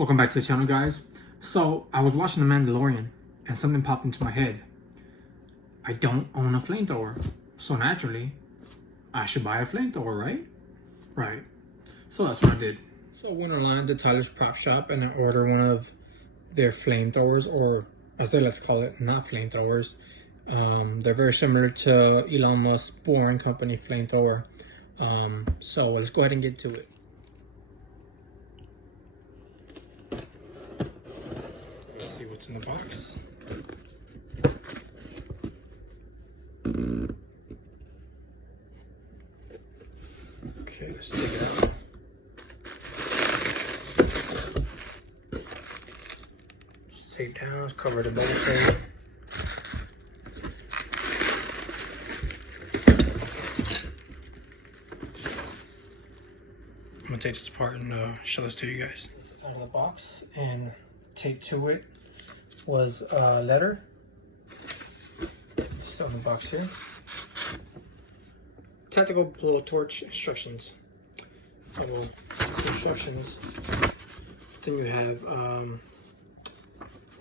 Welcome back to the channel, guys. So I was watching The Mandalorian and something popped into my head. I don't own a flamethrower, so naturally I should buy a flamethrower, right? Right. So that's what I did. So I went online to Tyler's Prop Shop and I ordered one of their flamethrowers, or as they let's call it, not flamethrowers. They're very similar to Elon Musk's Boring Company flamethrower. So let's go ahead and get to it. Let's see what's in the box. Okay, let's take it out. Just tape down, let's cover the bowl tape. I'm gonna take this apart and show this to you guys. Out of the box, and taped to it was a letter. Still in the box here. Tactical blowtorch instructions. Instructions. Then you have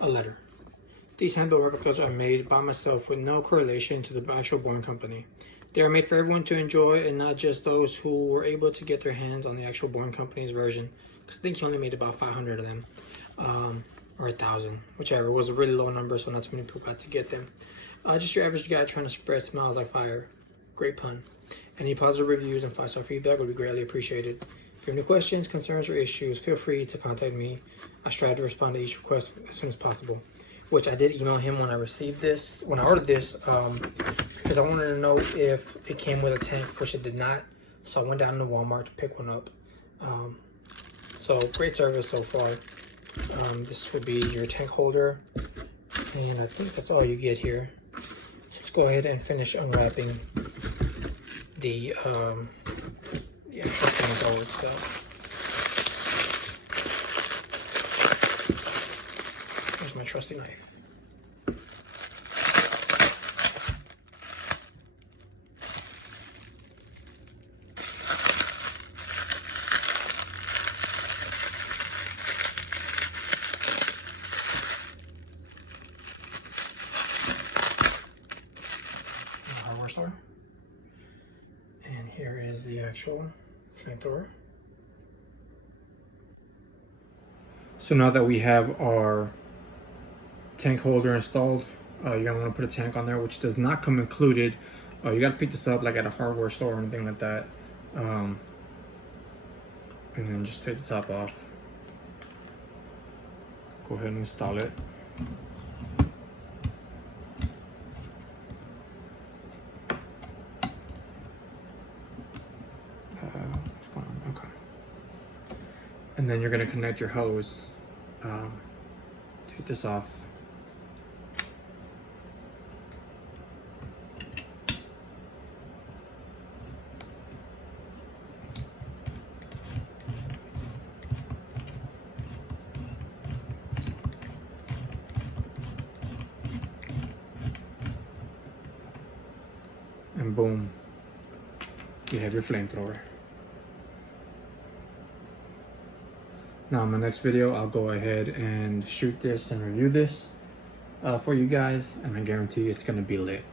a letter. These handbuilt replicas are made by myself with no correlation to the actual Boring Company. They are made for everyone to enjoy and not just those who were able to get their hands on the actual Boring Company's version. Because I think he only made about 500 of them. Or 1,000, whichever. It was a really low number, so not too many people got to get them. Just your average guy trying to spread smiles like fire. Great pun. Any positive reviews and 5-star feedback would be greatly appreciated. If you have any questions, concerns, or issues, feel free to contact me. I strive to respond to each request as soon as possible. Which I did email him when I received this, when I ordered this, because I wanted to know if it came with a tank, which it did not. So I went down to Walmart to pick one up. So great service so far. This would be your tank holder, and I think that's all you get here. Let's go ahead and finish unwrapping the actual flamethrower itself. Here's my trusty knife. Hardware store. And here is the actual flamethrower. So now that we have our tank holder installed, you're gonna want to put a tank on there, which does not come included. You gotta pick this up like at a hardware store or anything like that. And then just take the top off. Go ahead and install it. Okay. And then you're gonna connect your hose. Take this off. And boom, you have your flamethrower. Now in my next video, I'll go ahead and shoot this and review this for you guys, and I guarantee it's gonna be lit.